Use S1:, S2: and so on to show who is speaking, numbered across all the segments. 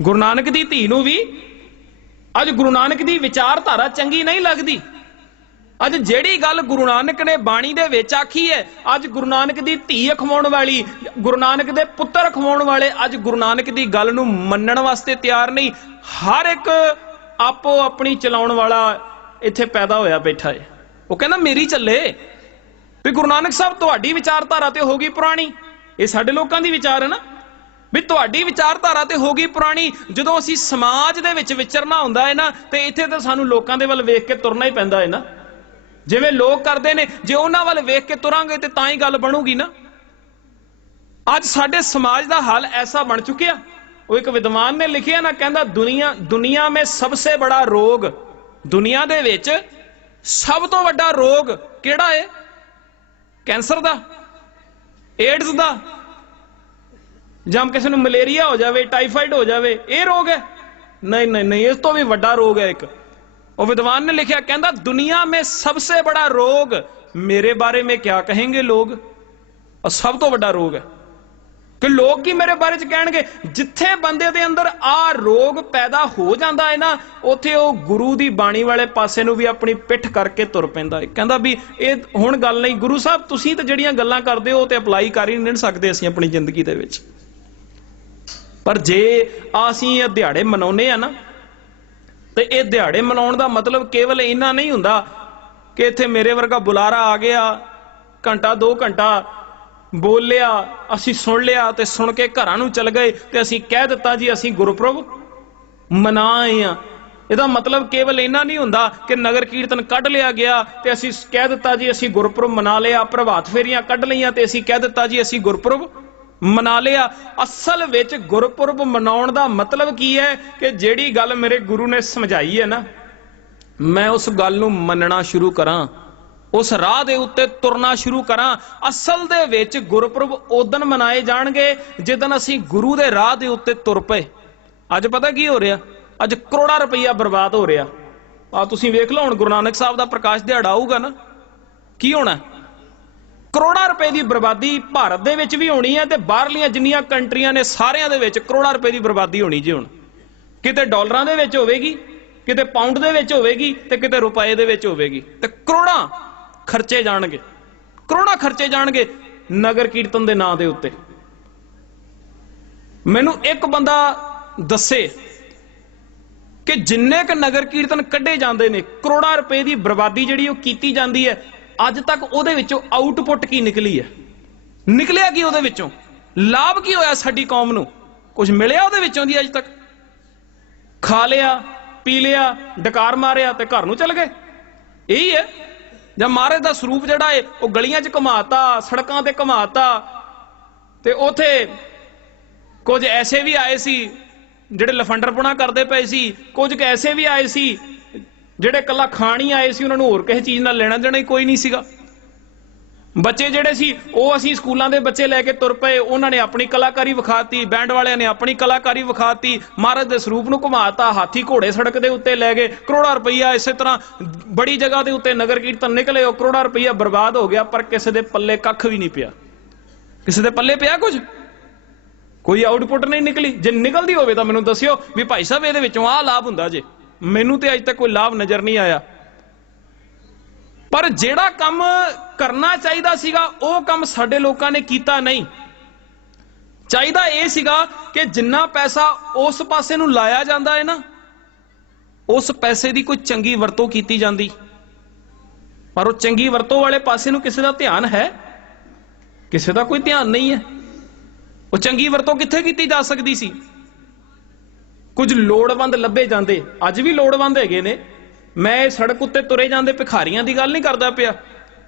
S1: ਗੁਰੂ ਨਾਨਕ ਦੀ ਧੀ ਨੂੰ ਵੀ ਅੱਜ ਗੁਰੂ ਨਾਨਕ ਦੀ ਵਿਚਾਰਧਾਰਾ ਚੰਗੀ ਨਹੀਂ ਲੱਗਦੀ। ਅੱਜ ਜਿਹੜੀ ਗੱਲ ਗੁਰੂ ਨਾਨਕ ਨੇ ਬਾਣੀ ਦੇ ਵਿੱਚ ਆਖੀ ਹੈ, ਅੱਜ ਗੁਰੂ ਨਾਨਕ ਦੀ ਧੀ ਅਖਵਾਉਣ ਵਾਲੀ, ਗੁਰੂ ਨਾਨਕ ਦੇ ਪੁੱਤਰ ਅਖਵਾਉਣ ਵਾਲੇ ਅੱਜ ਗੁਰੂ ਨਾਨਕ ਦੀ ਗੱਲ ਨੂੰ ਮੰਨਣ ਵਾਸਤੇ ਤਿਆਰ ਨਹੀਂ। ਹਰ ਇੱਕ ਆਪੋ ਆਪਣੀ ਚਲਾਉਣ ਵਾਲਾ ਇੱਥੇ ਪੈਦਾ ਹੋਇਆ ਬੈਠਾ ਹੈ। ਉਹ ਕਹਿੰਦਾ, ਮੇਰੀ ਚੱਲੇ। ਵੀ ਗੁਰੂ ਨਾਨਕ ਸਾਹਿਬ, ਤੁਹਾਡੀ ਵਿਚਾਰਧਾਰਾ ਤੇ ਹੋ ਗਈ ਪੁਰਾਣੀ। ਇਹ ਸਾਡੇ ਲੋਕਾਂ ਦੀ ਵਿਚਾਰ ਹੈ ਨਾ। ਵੀ ਤੁਹਾਡੀ ਵਿਚਾਰਧਾਰਾ ਤੇ ਹੋ ਗਈ ਪੁਰਾਣੀ। ਜਦੋਂ ਅਸੀਂ ਸਮਾਜ ਦੇ ਵਿੱਚ ਵਿਚਰਨਾ ਹੁੰਦਾ ਹੈ ਨਾ, ਤੇ ਇੱਥੇ ਤਾਂ ਸਾਨੂੰ ਲੋਕਾਂ ਦੇ ਵੱਲ ਵੇਖ ਕੇ ਤੁਰਨਾ ਹੀ ਪੈਂਦਾ ਹੈ ਨਾ। ਜਿਵੇਂ ਲੋਕ ਕਰਦੇ ਨੇ, ਜੇ ਉਹਨਾਂ ਵੱਲ ਵੇਖ ਕੇ ਤੁਰਾਂਗੇ ਤੇ ਤਾਂ ਹੀ ਗੱਲ ਬਣੂਗੀ ਨਾ। ਅੱਜ ਸਾਡੇ ਸਮਾਜ ਦਾ ਹਾਲ ਐਸਾ ਬਣ ਚੁੱਕਿਆ। ਉਹ ਇੱਕ ਵਿਦਵਾਨ ਨੇ ਲਿਖਿਆ ਨਾ, ਕਹਿੰਦਾ, ਦੁਨੀਆ ਦੁਨੀਆ ਮੇਂ ਸਭਸੇ ਬੜਾ ਰੋਗ, ਦੁਨੀਆ ਦੇ ਵਿੱਚ ਸਭ ਤੋਂ ਵੱਡਾ ਰੋਗ ਕਿਹੜਾ ਹੈ ਕੈਂਸਰ ਦਾ, ਏਡਜ਼ ਦਾ ਜਾਂ ਕਿਸੇ ਨੂੰ ਮਲੇਰੀਆ ਹੋ ਜਾਵੇ ਟਾਈਫਾਈਡ ਹੋ ਜਾਵੇ, ਇਹ ਰੋਗ ਹੈ? ਨਹੀਂ ਨਹੀਂ ਨਹੀਂ, ਇਸ ਤੋਂ ਵੀ ਵੱਡਾ ਰੋਗ ਹੈ ਇੱਕ। ਉਹ ਵਿਦਵਾਨ ਨੇ ਲਿਖਿਆ, ਕਹਿੰਦਾ, ਦੁਨੀਆ ਮੇ ਸਭ ਤੋਂ ਬੜਾ ਰੋਗ, ਮੇਰੇ ਬਾਰੇ ਮੇ ਕਿਆ ਕਹਿੰਗੇ ਲੋਗ? ਔਰ ਸਭ ਤੋਂ ਵੱਡਾ ਰੋਗ ਹੈ। ਕਿ ਲੋਕ ਕੀ ਮੇਰੇ ਬਾਰੇ ਚ ਕਹਿਣਗੇ? ਜਿੱਥੇ ਬੰਦੇ ਦੇ ਅੰਦਰ ਆ ਰੋਗ ਪੈਦਾ ਹੋ ਜਾਂਦਾ ਹੈ ਨਾ, ਉਥੇ ਉਹ ਗੁਰੂ ਦੀ ਬਾਣੀ ਵਾਲੇ ਪਾਸੇ ਨੂੰ ਵੀ ਆਪਣੀ ਪਿੱਠ ਕਰਕੇ ਤੁਰ ਪੈਂਦਾ ਹੈ। ਕਹਿੰਦਾ ਵੀ ਇਹ ਹੁਣ ਗੱਲ ਨਹੀਂ। ਗੁਰੂ ਸਾਹਿਬ, ਤੁਸੀਂ ਤਾਂ ਜਿਹੜੀਆਂ ਗੱਲਾਂ ਕਰਦੇ ਹੋ ਤੇ ਅਪਲਾਈ ਕਰ ਹੀ ਨਹੀਂ ਸਕਦੇ ਅਸੀਂ ਆਪਣੀ ਜ਼ਿੰਦਗੀ ਦੇ ਵਿੱਚ। ਪਰ ਜੇ ਅਸੀਂ ਇਹ ਦਿਹਾੜੇ ਮਨਾਉਨੇ ਆ ਨਾ, ਤੇ ਇਹ ਦਿਹਾੜੇ ਮਨਾਉਣ ਦਾ ਮਤਲਬ ਕੇਵਲ ਇੰਨਾ ਨਹੀਂ ਹੁੰਦਾ ਕਿ ਇੱਥੇ ਮੇਰੇ ਵਰਗਾ ਬੁਲਾਰਾ ਆ ਗਿਆ, ਘੰਟਾ 2 ਘੰਟਾ ਬੋਲਿਆ, ਅਸੀਂ ਸੁਣ ਲਿਆ ਤੇ ਸੁਣ ਕੇ ਘਰਾਂ ਨੂੰ ਚਲ ਗਏ ਤੇ ਅਸੀਂ ਕਹਿ ਦਿੱਤਾ ਜੀ ਅਸੀਂ ਗੁਰਪੁਰਬ ਮਨਾਏ ਆ। ਇਹਦਾ ਮਤਲਬ ਕੇਵਲ ਇੰਨਾ ਨਹੀਂ ਹੁੰਦਾ ਕਿ ਨਗਰ ਕੀਰਤਨ ਕੱਢ ਲਿਆ ਗਿਆ ਤੇ ਅਸੀਂ ਕਹਿ ਦਿੱਤਾ ਜੀ ਅਸੀਂ ਗੁਰਪੁਰਬ ਮਨਾ ਲਿਆ, ਪ੍ਰਭਾਤ ਫੇਰੀਆਂ ਕੱਢ ਲਈਆਂ ਤੇ ਅਸੀਂ ਕਹਿ ਦਿੱਤਾ ਜੀ ਅਸੀਂ ਗੁਰਪੁਰਬ ਮਨਾ ਲਿਆ। ਅਸਲ ਵਿੱਚ ਗੁਰਪੁਰਬ ਮਨਾਉਣ ਦਾ ਮਤਲਬ ਕੀ ਹੈ ਕਿ ਜਿਹੜੀ ਗੱਲ ਮੇਰੇ ਗੁਰੂ ਨੇ ਸਮਝਾਈ ਹੈ ਨਾ, ਮੈਂ ਉਸ ਗੱਲ ਨੂੰ ਮੰਨਣਾ ਸ਼ੁਰੂ ਕਰਾਂ, ਉਸ ਰਾਹ ਦੇ ਉੱਤੇ ਤੁਰਨਾ ਸ਼ੁਰੂ ਕਰਾਂ। ਅਸਲ ਦੇ ਵਿੱਚ ਗੁਰਪੁਰਬ ਉਦਨ ਮਨਾਏ ਜਾਣਗੇ ਜਿੱਦਨ ਅਸੀਂ ਗੁਰੂ ਦੇ ਰਾਹ ਦੇ ਉੱਤੇ ਤੁਰ ਪਏ। ਅੱਜ ਪਤਾ ਕੀ ਹੋ ਰਿਹਾ? ਅੱਜ ਕਰੋੜਾਂ ਰੁਪਈਆ ਬਰਬਾਦ ਹੋ ਰਿਹਾ। ਆ ਤੁਸੀਂ ਵੇਖ ਲਓ, ਹੁਣ ਗੁਰੂ ਨਾਨਕ ਸਾਹਿਬ ਦਾ ਪ੍ਰਕਾਸ਼ ਦਿਹਾੜਾ ਆਊਗਾ ਨਾ। ਕੀ ਹੋਣਾ? ਕਰੋੜਾਂ ਰੁਪਏ ਦੀ ਬਰਬਾਦੀ ਭਾਰਤ ਦੇ ਵਿੱਚ ਵੀ ਹੋਣੀ ਹੈ ਤੇ ਬਾਹਰਲੀਆਂ ਜਿੰਨੀਆਂ ਕੰਟਰੀਆਂ ਨੇ ਸਾਰਿਆਂ ਦੇ ਵਿੱਚ ਕਰੋੜਾਂ ਰੁਪਏ ਦੀ ਬਰਬਾਦੀ ਹੋਣੀ ਜੀ ਹੁਣ। ਕਿਤੇ ਡਾਲਰਾਂ ਦੇ ਵਿੱਚ ਹੋਵੇਗੀ, ਕਿਤੇ ਪਾਉਂਡ ਦੇ ਵਿੱਚ ਹੋਵੇਗੀ ਤੇ ਕਿਤੇ ਰੁਪਏ ਦੇ ਵਿੱਚ ਹੋਵੇਗੀ। ਤੇ ਕਰੋੜਾਂ ਖਰਚੇ ਜਾਣਗੇ। ਕਰੋੜਾਂ ਖਰਚੇ ਜਾਣਗੇ ਨਗਰ ਕੀਰਤਨ ਦੇ ਨਾਂ ਦੇ ਉੱਤੇ। ਮੈਨੂੰ ਇੱਕ ਬੰਦਾ ਦੱਸੇ ਕਿ ਜਿੰਨੇ ਕ ਨਗਰ ਕੀਰਤਨ ਕੱਢੇ ਜਾਂਦੇ ਨੇ, ਕਰੋੜਾਂ ਰੁਪਏ ਦੀ ਬਰਬਾਦੀ ਜਿਹੜੀ ਉਹ ਕੀਤੀ ਜਾਂਦੀ ਹੈ ਅੱਜ ਤੱਕ ਉਹਦੇ ਵਿੱਚੋਂ ਆਊਟਪੁੱਟ ਕੀ ਨਿਕਲੀ ਹੈ? ਨਿਕਲਿਆ ਕੀ ਉਹਦੇ ਵਿੱਚੋਂ? ਲਾਭ ਕੀ ਹੋਇਆ ਸਾਡੀ ਕੌਮ ਨੂੰ? ਕੁਝ ਮਿਲਿਆ ਉਹਦੇ ਵਿੱਚੋਂ ਦੀ ਅੱਜ ਤੱਕ? ਖਾ ਲਿਆ, ਪੀ ਲਿਆ, ਡਕਾਰ ਮਾਰਿਆ ਤੇ ਘਰ ਨੂੰ ਚਲ ਗਏ? ਇਹੀ ਹੈ। ਜਾਂ ਮਹਾਰਾਜ ਦਾ ਸਰੂਪ ਜਿਹੜਾ ਏ ਉਹ ਗਲੀਆਂ 'ਚ ਘੁਮਾਤਾ, ਸੜਕਾਂ ਤੇ ਘੁਮਾਤਾ ਤੇ ਉਥੇ ਕੁਝ ਐਸੇ ਵੀ ਆਏ ਸੀ ਜਿਹੜੇ ਲਫੰਡਰਪੁਣਾ ਕਰਦੇ ਪਏ ਸੀ, ਕੁਝ ਐਸੇ ਵੀ ਆਏ ਸੀ ਜਿਹੜੇ ਕੱਲਾ ਖਾਣ ਹੀ ਆਏ ਸੀ, ਉਹਨਾਂ ਨੂੰ ਹੋਰ ਕਿਸੇ ਚੀਜ਼ ਨਾਲ ਲੈਣਾ ਦੇਣਾ ਹੀ ਕੋਈ ਨਹੀਂ ਸੀਗਾ। ਬੱਚੇ ਜਿਹੜੇ ਸੀ, ਉਹ ਅਸੀਂ ਸਕੂਲਾਂ ਦੇ ਬੱਚੇ ਲੈ ਕੇ ਤੁਰ ਪਏ, ਉਹਨਾਂ ਨੇ ਆਪਣੀ ਕਲਾਕਾਰੀ ਵਿਖਾਤੀ, ਬੈਂਡ ਵਾਲਿਆਂ ਨੇ ਆਪਣੀ ਕਲਾਕਾਰੀ ਵਿਖਾਤੀ, ਮਹਾਰਾਜ ਦੇ ਸਰੂਪ ਨੂੰ ਘੁਮਾਤਾ, ਹਾਥੀ ਘੋੜੇ ਸੜਕ ਦੇ ਉੱਤੇ ਲੈ ਗਏ, ਕਰੋੜਾਂ ਰੁਪਈਆ ਇਸੇ ਤਰ੍ਹਾਂ ਬੜੀ ਜਗ੍ਹਾ ਦੇ ਉੱਤੇ ਨਗਰ ਕੀਰਤਨ ਨਿਕਲੇ, ਉਹ ਕਰੋੜਾਂ ਰੁਪਈਆ ਬਰਬਾਦ ਹੋ ਗਿਆ, ਪਰ ਕਿਸੇ ਦੇ ਪੱਲੇ ਕੱਖ ਵੀ ਨਹੀਂ ਪਿਆ। ਕਿਸੇ ਦੇ ਪੱਲੇ ਪਿਆ ਕੁਝ? ਕੋਈ ਆਊਟਪੁੱਟ ਨਹੀਂ ਨਿਕਲੀ। ਜੇ ਨਿਕਲਦੀ ਹੋਵੇ ਤਾਂ ਮੈਨੂੰ ਦੱਸਿਓ ਵੀ ਭਾਈ ਸਾਹਿਬ, ਇਹਦੇ ਵਿੱਚੋਂ ਆਹ ਲਾਭ ਹੁੰਦਾ ਜੇ। ਮੈਨੂੰ ਤੇ ਅੱਜ ਤੱਕ ਕੋਈ ਲਾਭ ਨਜ਼ਰ ਨਹੀਂ ਆਇਆ। ਪਰ ਜਿਹੜਾ ਕੰਮ ਕਰਨਾ ਚਾਹੀਦਾ ਸੀਗਾ, ਉਹ ਕੰਮ ਸਾਡੇ ਲੋਕਾਂ ਨੇ ਕੀਤਾ ਨਹੀਂ। ਚਾਹੀਦਾ ਇਹ ਸੀਗਾ ਕਿ ਜਿੰਨਾ ਪੈਸਾ ਉਸ ਪਾਸੇ ਨੂੰ ਲਾਇਆ ਜਾਂਦਾ ਹੈ ਨਾ, ਉਸ ਪੈਸੇ ਦੀ ਕੋਈ ਚੰਗੀ ਵਰਤੋਂ ਕੀਤੀ ਜਾਂਦੀ। ਪਰ ਉਹ ਚੰਗੀ ਵਰਤੋਂ ਵਾਲੇ ਪਾਸੇ ਨੂੰ ਕਿਸੇ ਦਾ ਧਿਆਨ ਹੈ? ਕਿਸੇ ਦਾ ਕੋਈ ਧਿਆਨ ਨਹੀਂ ਹੈ। ਉਹ ਚੰਗੀ ਵਰਤੋਂ ਕਿੱਥੇ ਕੀਤੀ ਜਾ ਸਕਦੀ ਸੀ? ਕੁਝ ਲੋੜਵੰਦ ਲੱਭੇ ਜਾਂਦੇ। ਅੱਜ ਵੀ ਲੋੜਵੰਦ ਹੈਗੇ ਨੇ। ਮੈਂ ਇਹ ਸੜਕ ਉੱਤੇ ਤੁਰੇ ਜਾਂਦੇ ਭਿਖਾਰੀਆਂ ਦੀ ਗੱਲ ਨਹੀਂ ਕਰਦਾ ਪਿਆ।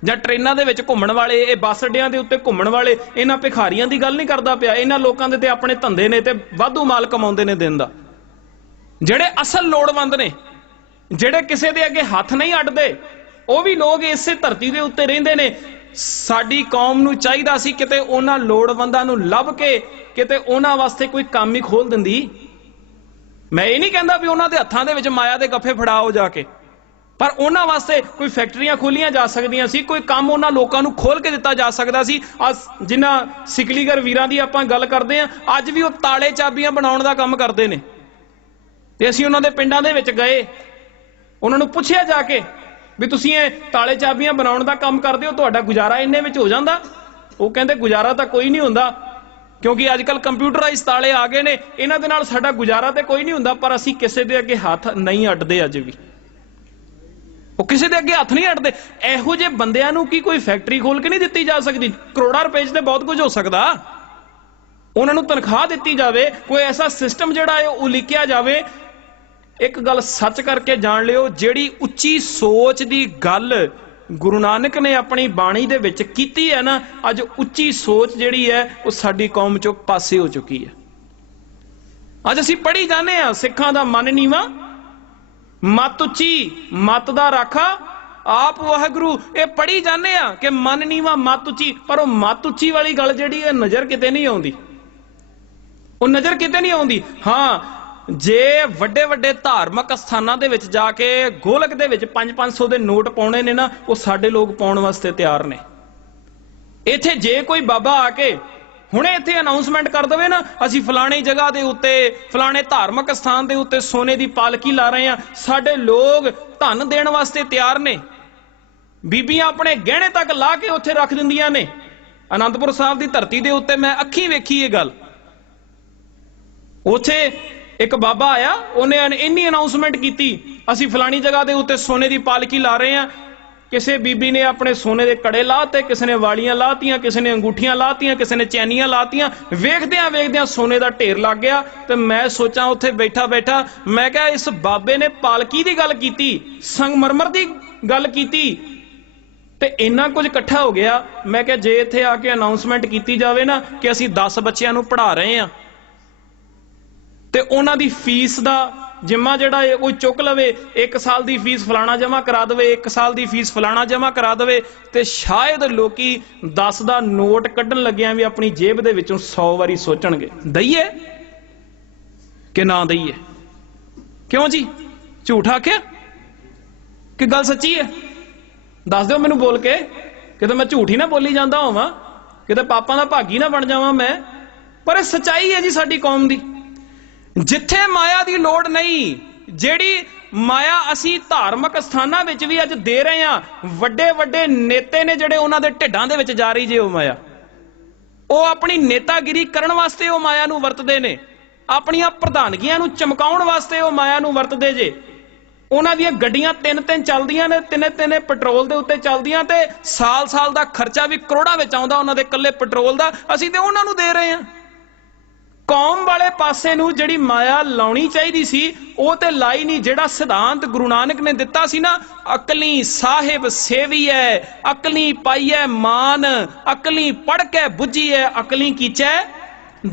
S1: ਜਾਂ ਟ੍ਰੇਨਾਂ ਦੇ ਵਿੱਚ ਘੁੰਮਣ ਵਾਲੇ, ਇਹ ਬੱਸ ਅੱਡਿਆਂ ਦੇ ਉੱਤੇ ਘੁੰਮਣ ਵਾਲੇ, ਇਹਨਾਂ ਭਿਖਾਰੀਆਂ ਦੀ ਗੱਲ ਨਹੀਂ ਕਰਦਾ ਪਿਆ। ਇਹਨਾਂ ਲੋਕਾਂ ਦੇ ਤੇ ਆਪਣੇ ਧੰਦੇ ਨੇ ਤੇ ਵਾਧੂ ਮਾਲ ਕਮਾਉਂਦੇ ਨੇ ਦਿਨ ਦਾ। ਜਿਹੜੇ ਅਸਲ ਲੋੜਵੰਦ ਨੇ, ਜਿਹੜੇ ਕਿਸੇ ਦੇ ਅੱਗੇ ਹੱਥ ਨਹੀਂ ਅੱਡਦੇ, ਉਹ ਵੀ ਲੋਕ ਇਸੇ ਧਰਤੀ ਦੇ ਉੱਤੇ ਰਹਿੰਦੇ ਨੇ। ਸਾਡੀ ਕੌਮ ਨੂੰ ਚਾਹੀਦਾ ਸੀ ਕਿਤੇ ਉਹਨਾਂ ਲੋੜਵੰਦਾਂ ਨੂੰ ਲੱਭ ਕੇ, ਕਿਤੇ ਉਹਨਾਂ ਵਾਸਤੇ ਕੋਈ ਕੰਮ ਹੀ ਖੋਲ ਦਿੰਦੀ। ਮੈਂ ਇਹ ਨਹੀਂ ਕਹਿੰਦਾ ਵੀ ਉਹਨਾਂ ਦੇ ਹੱਥਾਂ ਦੇ ਵਿੱਚ ਮਾਇਆ ਦੇ ਗੱਫੇ ਫੜਾਓ ਜਾ ਕੇ। ਪਰ ਉਹਨਾਂ ਵਾਸਤੇ ਕੋਈ ਫੈਕਟਰੀਆਂ ਖੋਲੀਆਂ ਜਾ ਸਕਦੀਆਂ ਸੀ, ਕੋਈ ਕੰਮ ਉਹਨਾਂ ਲੋਕਾਂ ਨੂੰ ਖੋਲ ਕੇ ਦਿੱਤਾ ਜਾ ਸਕਦਾ ਸੀ। ਅੱਜ ਜਿਨ੍ਹਾਂ ਸਿਕਲੀਗਰ ਵੀਰਾਂ ਦੀ ਆਪਾਂ ਗੱਲ ਕਰਦੇ ਆਂ ਅੱਜ ਵੀ ਉਹ ਤਾਲੇ ਚਾਬੀਆਂ ਬਣਾਉਣ ਦਾ ਕੰਮ ਕਰਦੇ ਨੇ। ਤੇ ਅਸੀਂ ਉਹਨਾਂ ਦੇ ਪਿੰਡਾਂ ਦੇ ਵਿੱਚ ਗਏ। ਉਹਨਾਂ ਨੂੰ ਪੁੱਛਿਆ ਜਾ ਕੇ ਵੀ ਤੁਸੀਂ ਇਹ ਤਾਲੇ ਚਾਬੀਆਂ ਬਣਾਉਣ ਦਾ ਕੰਮ ਕਰਦੇ ਹੋ, ਤੁਹਾਡਾ ਗੁਜ਼ਾਰਾ ਇੰਨੇ ਵਿੱਚ ਹੋ ਜਾਂਦਾ? ਉਹ ਕਹਿੰਦੇ, ਗੁਜ਼ਾਰਾ ਤਾਂ ਕੋਈ ਨਹੀਂ ਹੁੰਦਾ। ਕਿਉਂਕਿ ਅੱਜ ਕੱਲ ਕੰਪਿਊਟਰਾਈਜ਼ ਤਾਲੇ ਆ ਗਏ ਨੇ, ਇਹਨਾਂ ਦੇ ਨਾਲ ਸਾਡਾ ਗੁਜ਼ਾਰਾ ਤੇ ਕੋਈ ਨਹੀਂ ਹੁੰਦਾ, ਪਰ ਅਸੀਂ ਕਿਸੇ ਦੇ ਅੱਗੇ ਹੱਥ ਨਹੀਂ ਅੱਡਦੇ ਅੱਜ ਵੀ। ਉਹ ਕਿਸੇ ਦੇ ਅੱਗੇ ਹੱਥ ਨਹੀਂ ਅੱਡਦੇ। ਇਹੋ ਜਿਹੇ ਬੰਦਿਆਂ ਨੂੰ ਕੀ ਕੋਈ ਫੈਕਟਰੀ ਖੋਲ ਕੇ ਨਹੀਂ ਦਿੱਤੀ ਜਾ ਸਕਦੀ? ਕਰੋੜਾਂ ਰੁਪਏ 'ਚ ਤੇ ਬਹੁਤ ਕੁਝ ਹੋ ਸਕਦਾ। ਉਹਨਾਂ ਨੂੰ ਤਨਖਾਹ ਦਿੱਤੀ ਜਾਵੇ, ਕੋਈ ਐਸਾ ਸਿਸਟਮ ਜਿਹੜਾ ਹੈ, ਉਹ ਲਿਖਿਆ ਜਾਵੇ। ਇੱਕ ਗੱਲ ਸੱਚ ਕਰਕੇ ਜਾਣ ਲਿਓ, ਜਿਹੜੀ ਉੱਚੀ ਸੋਚ ਦੀ ਗੱਲ ਗੁਰੂ ਨਾਨਕ ਨੇ ਆਪਣੀ ਬਾਣੀ ਦੇ ਵਿੱਚ ਕੀਤੀ ਹੈ ਨਾ, ਅੱਜ ਉੱਚੀ ਸੋਚ ਜਿਹੜੀ ਹੈ, ਉਹ ਸਾਡੀ ਕੌਮ ਚੋਂ ਪਾਸੇ ਹੋ ਚੁੱਕੀ ਹੈ। ਅੱਜ ਅਸੀਂ ਪੜ੍ਹੀ ਜਾਂਦੇ ਆ ਸਿੱਖਾਂ ਦਾ ਮਨ ਨੀਵਾ, ਮਤ ਉੱਚੀ, ਮਤ ਦਾ ਰਾਖਾ, ਆਪ ਵਾਹਿਗੁਰੂ, ਇਹ ਪੜ੍ਹੀ ਜਾਂਦੇ ਆ ਕਿ ਮਨ ਨੀਵਾ, ਮਤ ਉੱਚੀ, ਪਰ ਉਹ ਮਤ ਉੱਚੀ ਵਾਲੀ ਗੱਲ ਜਿਹੜੀ ਹੈ, ਨਜ਼ਰ ਕਿਤੇ ਨਹੀਂ ਆਉਂਦੀ। ਉਹ ਨਜ਼ਰ ਕਿਤੇ ਨਹੀਂ ਆਉਂਦੀ। ਹਾਂ ਜੇ ਵੱਡੇ ਵੱਡੇ ਧਾਰਮਿਕ ਸਥਾਨਾਂ ਦੇ ਵਿੱਚ ਜਾ ਕੇ ਗੋਲਕ ਦੇ ਵਿੱਚ 5-500 ਦੇ ਨੋਟ ਪਾਉਣੇ ਨੇ ਨਾ, ਉਹ ਸਾਡੇ ਲੋਕ ਪਾਉਣ ਵਾਸਤੇ ਤਿਆਰ ਨੇ। ਇੱਥੇ ਜੇ ਕੋਈ ਬਾਬਾ ਆ ਕੇ ਹੁਣੇ ਇੱਥੇ ਅਨਾਉਂਸਮੈਂਟ ਕਰ ਦਵੇ ਨਾ, ਅਸੀਂ ਫਲਾਣੀ ਜਗ੍ਹਾ ਦੇ ਉੱਤੇ, ਫਲਾਣੇ ਧਾਰਮਿਕ ਸਥਾਨ ਦੇ ਉੱਤੇ ਸੋਨੇ ਦੀ ਪਾਲਕੀ ਲਾ ਰਹੇ ਆ ਸਾਡੇ ਲੋਕ ਧਨ ਦੇਣ ਵਾਸਤੇ ਤਿਆਰ ਨੇ। ਬੀਬੀਆਂ ਆਪਣੇ ਗਹਿਣੇ ਤੱਕ ਲਾ ਕੇ ਉੱਥੇ ਰੱਖ ਦਿੰਦੀਆਂ ਨੇ। ਅਨੰਦਪੁਰ ਸਾਹਿਬ ਦੀ ਧਰਤੀ ਦੇ ਉੱਤੇ ਮੈਂ ਅੱਖੀ ਵੇਖੀ ਇਹ ਗੱਲ। ਉੱਥੇ ਇੱਕ ਬਾਬਾ ਆਇਆ, ਉਹਨੇ ਇੰਨੀ ਅਨਾਉਂਸਮੈਂਟ ਕੀਤੀ, ਅਸੀਂ ਫਲਾਣੀ ਜਗ੍ਹਾ ਦੇ ਉੱਤੇ ਸੋਨੇ ਦੀ ਪਾਲਕੀ ਲਾ ਰਹੇ ਹਾਂ। ਕਿਸੇ ਬੀਬੀ ਨੇ ਆਪਣੇ ਸੋਨੇ ਦੇ ਕੜੇ ਲਾਤੇ, ਕਿਸੇ ਨੇ ਵਾਲੀਆਂ ਲਾਤੀਆਂ, ਕਿਸੇ ਨੇ ਅੰਗੂਠੀਆਂ ਲਾਤੀਆਂ, ਕਿਸੇ ਨੇ ਚੈਨੀਆਂ ਲਾਤੀਆਂ, ਵੇਖਦਿਆਂ ਵੇਖਦਿਆਂ ਸੋਨੇ ਦਾ ਢੇਰ ਲੱਗ ਗਿਆ ਤੇ ਮੈਂ ਸੋਚਾਂ ਉੱਥੇ ਬੈਠਾ ਬੈਠਾ, ਮੈਂ ਕਿਹਾ ਇਸ ਬਾਬੇ ਨੇ ਪਾਲਕੀ ਦੀ ਗੱਲ ਕੀਤੀ, ਸੰਗਮਰਮਰ ਦੀ ਗੱਲ ਕੀਤੀ, ਤੇ ਇੰਨਾ ਕੁਝ ਇਕੱਠਾ ਹੋ ਗਿਆ। ਮੈਂ ਕਿਹਾ ਜੇ ਇੱਥੇ ਆ ਕੇ ਅਨਾਉਂਸਮੈਂਟ ਕੀਤੀ ਜਾਵੇ ਨਾ ਕਿ ਅਸੀਂ 10 ਬੱਚਿਆਂ ਨੂੰ ਪੜ੍ਹਾ ਰਹੇ ਹਾਂ। ਤੇ ਉਹਨਾਂ ਦੀ ਫੀਸ ਦਾ ਜਿੰਮਾ ਜਿਹੜਾ ਹੈ ਕੋਈ ਚੁੱਕ ਲਵੇ, ਇੱਕ ਸਾਲ ਦੀ ਫੀਸ ਫਲਾਣਾ ਜਮਾ ਕਰਾ ਦੇਵੇ, ਇੱਕ ਸਾਲ ਦੀ ਫੀਸ ਫਲਾਣਾ ਜਮਾ ਕਰਾ ਦੇਵੇ, ਤੇ ਸ਼ਾਇਦ ਲੋਕੀ 10 ਦਾ ਨੋਟ ਕੱਢਣ ਲੱਗਿਆਂ ਵੀ ਆਪਣੀ ਜੇਬ ਦੇ ਵਿੱਚੋਂ 100 ਵਾਰੀ ਸੋਚਣਗੇ, ਦਈਏ? ਕਿ ਨਾ ਦਈਏ? ਕਿਉਂ ਜੀ? ਝੂਠ ਆਖਿਆ? ਕਿ ਗੱਲ ਸੱਚੀ ਹੈ? ਦੱਸ ਦਿਓ ਮੈਨੂੰ ਬੋਲ ਕੇ ਕਿਤੇ ਮੈਂ ਝੂਠ ਹੀ ਨਾ ਬੋਲੀ ਜਾਂਦਾ ਹੋਵਾਂ ਕਿਤੇ ਪਾਪਾਂ ਦਾ ਭਾਗੀ ਨਾ ਬਣ ਜਾਵਾਂ ਮੈਂ, ਪਰ ਇਹ ਸਚਾਈ ਹੈ ਜੀ ਸਾਡੀ ਕੌਮ ਦੀ। ਜਿੱਥੇ ਮਾਇਆ ਦੀ ਲੋੜ ਨਹੀਂ, ਜਿਹੜੀ ਮਾਇਆ ਅਸੀਂ ਧਾਰਮਿਕ ਸਥਾਨਾਂ ਵਿੱਚ ਵੀ ਅੱਜ ਦੇ ਰਹੇ ਹਾਂ, ਵੱਡੇ ਵੱਡੇ ਨੇਤੇ ਨੇ ਜਿਹੜੇ ਉਹਨਾਂ ਦੇ ਢਿੱਡਾਂ ਦੇ ਵਿੱਚ ਜਾ ਰਹੀ ਜੇ ਉਹ ਮਾਇਆ। ਉਹ ਆਪਣੀ ਨੇਤਾਗਿਰੀ ਕਰਨ ਵਾਸਤੇ ਉਹ ਮਾਇਆ ਨੂੰ ਵਰਤਦੇ ਨੇ, ਆਪਣੀਆਂ ਪ੍ਰਧਾਨਗੀਆਂ ਨੂੰ ਚਮਕਾਉਣ ਵਾਸਤੇ ਉਹ ਮਾਇਆ ਨੂੰ ਵਰਤਦੇ ਜੇ। ਉਹਨਾਂ ਦੀਆਂ ਗੱਡੀਆਂ ਤਿੰਨ ਤਿੰਨ ਚੱਲਦੀਆਂ ਨੇ ਤਿੰਨੇ ਤਿੰਨੇ ਪੈਟਰੋਲ ਦੇ ਉੱਤੇ ਚੱਲਦੀਆਂ ਤੇ ਸਾਲ-ਸਾਲ ਦਾ ਖਰਚਾ ਵੀ ਕਰੋੜਾਂ ਵਿੱਚ ਆਉਂਦਾ, ਉਹਨਾਂ ਦੇ ਇਕੱਲੇ ਪੈਟਰੋਲ ਦਾ, ਅਸੀਂ ਤੇ ਉਹਨਾਂ ਨੂੰ ਦੇ ਰਹੇ ਹਾਂ। ਕੌਮ ਵਾਲੇ ਪਾਸੇ ਨੂੰ ਜਿਹੜੀ ਮਾਇਆ ਲਾਉਣੀ ਚਾਹੀਦੀ ਸੀ, ਉਹ ਤੇ ਲਾਈ ਨਹੀਂ। ਜਿਹੜਾ ਸਿਧਾਂਤ ਗੁਰੂ ਨਾਨਕ ਨੇ ਦਿੱਤਾ ਸੀ ਨਾ, ਅਕਲੀ ਸਾਹਿਬ ਸੇਵੀਐ ਅਕਲੀ ਪਾਈਐ ਮਾਨ, ਅਕਲੀ ਪੜ ਕੇ ਹੈ ਅਕਲੀ ਕੀਚੈ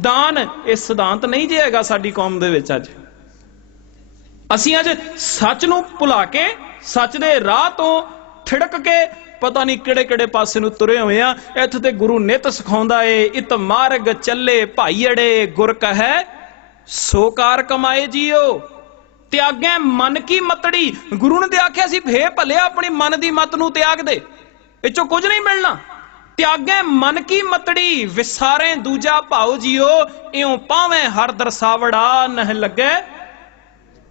S1: ਦਾਨ। ਇਹ ਸਿਧਾਂਤ ਨਹੀਂ ਜੇ ਹੈਗਾ ਸਾਡੀ ਕੌਮ ਦੇ ਵਿੱਚ ਅੱਜ। ਅਸੀਂ ਅੱਜ ਸੱਚ ਨੂੰ ਭੁਲਾ ਕੇ, ਸੱਚ ਦੇ ਰਾਹ ਤੋਂ ਠਿੜਕ ਕੇ ਪਤਾ ਨਹੀਂ ਕਿਹੜੇ ਕਿਹੜੇ ਪਾਸੇ ਨੂੰ ਤੁਰੇ ਹੋਏ ਆ। ਇੱਥੇ ਤੇ ਗੁਰੂ ਨਿਤ ਸਿਖਾਉਂਦਾ ਏ, ਇਤ ਮਾਰਗ ਚੱਲੇ ਭਾਈੜੇ ਗੁਰ ਕਹੈ ਸੋ ਕਾਰ ਕਮਾਏ ਜੀਓ। ਤਿਆਗੈ ਮਨ ਕੀ ਮਤੜੀ। ਗੁਰੂ ਨੇ ਤੇ ਆਖਿਆ ਸੀ ਫੇ ਭਲੇ ਆਪਣੀ ਮਨ ਦੀ ਮਤ ਨੂੰ ਤਿਆਗ ਦੇ। ਇਹ ਚੋਂ ਕੁਝ ਨਹੀਂ ਮਿਲਣਾ। ਤਿਆਗੈ ਮਨ ਕੀ ਮਤੜੀ, ਵਿਸਾਰੇ ਦੂਜਾ ਭਾਉ ਜੀਓ। ਇਉਂ ਪਾਵੇਂ ਹਰ ਦਰਸਾਵੜਾ ਨਹ ਲੱਗੇ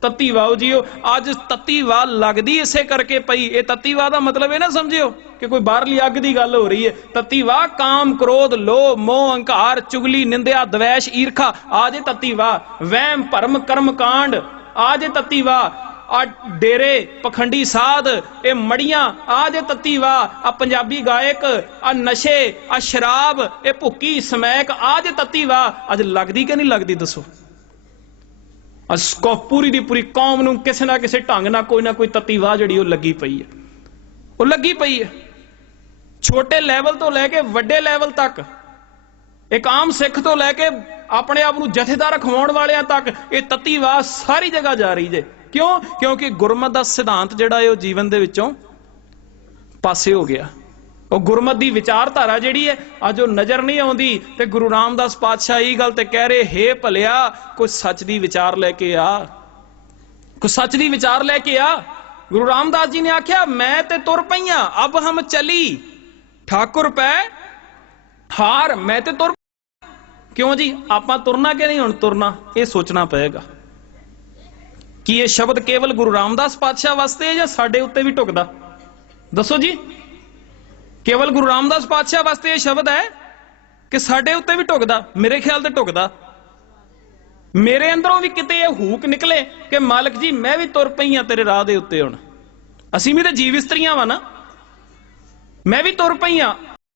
S1: ਤਤੀ ਵਾਓ ਜੀਓ। ਅੱਜ ਤੱਤੀ ਵਾਹ ਲੱਗਦੀ ਇਸੇ ਕਰਕੇ ਪਈ। ਇਹ ਤੱਤੀ ਵਾਹ ਦਾ ਮਤਲਬ ਇਹ ਨਾ ਸਮਝਿਓ ਕਿ ਕੋਈ ਬਾਹਰਲੀ ਅੱਗ ਦੀ ਗੱਲ ਹੋ ਰਹੀ ਹੈ। ਤੱਤੀ ਵਾਹ ਕਾਮ, ਕ੍ਰੋਧ, ਲੋਭ, ਮੋਹ ਹੰਕਾਰ ਚੁਗਲੀ, ਨਿੰਦਿਆ, ਦਵੈਸ਼, ਈਰਖਾ, ਆ ਜੇ ਤੱਤੀ ਵਾਹ ਵਹਿਮ, ਭਰਮ ਕਰਮ ਕਾਂਡ ਆ ਜੇ ਤੱਤੀ ਵਾਹ ਆ ਡੇਰੇ, ਪਖੰਡੀ ਸਾਧ, ਇਹ ਮੜੀਆਂ, ਆ ਜੇ ਤਤੀ ਵਾਹ ਆ ਪੰਜਾਬੀ ਗਾਇਕ, ਆ ਨਸ਼ੇ, ਆ ਸ਼ਰਾਬ, ਇਹ ਭੁੱਕੀ, ਸਮੈਕ, ਆ ਜੇ ਤਤੀ ਵਾਹ ਅੱਜ ਲੱਗਦੀ ਕਿ ਨਹੀਂ ਲੱਗਦੀ ਦੱਸੋ? ਅਸਕੋ ਪੂਰੀ ਦੀ ਪੂਰੀ ਕੌਮ ਨੂੰ ਕਿਸੇ ਨਾ ਕਿਸੇ ਢੰਗ ਨਾਲ ਕੋਈ ਨਾ ਕੋਈ ਤਤੀ ਵਾਹ ਜਿਹੜੀ ਉਹ ਲੱਗੀ ਪਈ ਹੈ। ਉਹ ਲੱਗੀ ਪਈ ਹੈ। ਛੋਟੇ ਲੈਵਲ ਤੋਂ ਲੈ ਕੇ ਵੱਡੇ ਲੈਵਲ ਤੱਕ, ਇੱਕ ਆਮ ਸਿੱਖ ਤੋਂ ਲੈ ਕੇ ਆਪਣੇ ਆਪ ਨੂੰ ਜਥੇਦਾਰ ਖਵਾਉਣ ਵਾਲਿਆਂ ਤੱਕ ਇਹ ਤਤੀ ਵਾਹ ਸਾਰੀ ਜਗ੍ਹਾ ਜਾ ਰਹੀ ਜੇ। ਕਿਉਂ? ਕਿਉਂਕਿ ਗੁਰਮਤ ਦਾ ਸਿਧਾਂਤ ਜਿਹੜਾ ਹੈ ਉਹ ਜੀਵਨ ਦੇ ਵਿੱਚੋਂ ਪਾਸੇ ਹੋ ਗਿਆ। ਉਹ ਗੁਰਮਤ ਦੀ ਵਿਚਾਰਧਾਰਾ ਜਿਹੜੀ ਹੈ, ਅੱਜ ਉਹ ਨਜ਼ਰ ਨਹੀਂ ਆਉਂਦੀ ਤੇ ਗੁਰੂ ਰਾਮਦਾਸ ਪਾਤਸ਼ਾਹ ਇਹ ਗੱਲ ਤੇ ਕਹਿ ਰਹੇ, ਹੇ ਭਲਿਆ, ਕੋਈ ਸੱਚ ਦੀ ਵਿਚਾਰ ਲੈ ਕੇ ਆ। ਕੋਈ ਸੱਚ ਦੀ ਵਿਚਾਰ ਲੈ ਕੇ ਆ? ਗੁਰੂ ਰਾਮਦਾਸ ਜੀ ਨੇ ਆਖਿਆ, ਮੈਂ ਤੇ ਤੁਰ ਪਈਆਂ ਅਬ ਹਮ ਚਲੀ। ਠਾਕੁਰ ਪੈ, ਹਾਰ, ਮੈਂ ਤੇ ਤੁਰ ਕਿਉਂ ਜੀ? ਆਪਾਂ ਤੁਰਨਾ ਕਿ ਨਹੀਂ ਹੁਣ? ਤੁਰਨਾ, ਇਹ ਸੋਚਣਾ ਪਏਗਾ। ਕੀ ਇਹ ਸ਼ਬਦ ਕੇਵਲ ਗੁਰੂ ਰਾਮਦਾਸ ਪਾਤਸ਼ਾਹ ਵਾਸਤੇ ਹੈ ਜਾਂ ਸਾਡੇ ਉੱਤੇ ਵੀ ਢੁਕਦਾ? ਦੱਸੋ ਜੀ। ਕੇਵਲ ਗੁਰੂ ਰਾਮਦਾਸ ਪਾਤਸ਼ਾਹ ਵਾਸਤੇ ਇਹ ਸ਼ਬਦ ਹੈ ਕਿ ਸਾਡੇ ਉੱਤੇ ਵੀ ਢੁਕਦਾ, ਮੇਰੇ ਖਿਆਲ ਤੇ ਢੁਕਦਾ। ਮੇਰੇ ਅੰਦਰੋਂ ਵੀ ਕਿਤੇ ਇਹ ਹੂਕ ਨਿਕਲੇ ਕਿ ਮਾਲਕ ਜੀ, ਮੈਂ ਵੀ ਤੁਰ ਪਈ ਆ ਤੇਰੇ ਰਾਹ ਦੇ ਉੱਤੇ ਹੁਣ। ਅਸੀਂ ਵੀ ਤਾਂ ਜੀਵ ਇਸਤਰੀਆਂ ਵਾ ਨਾ। ਮੈਂ ਵੀ ਤੁਰ ਪਈ ਆ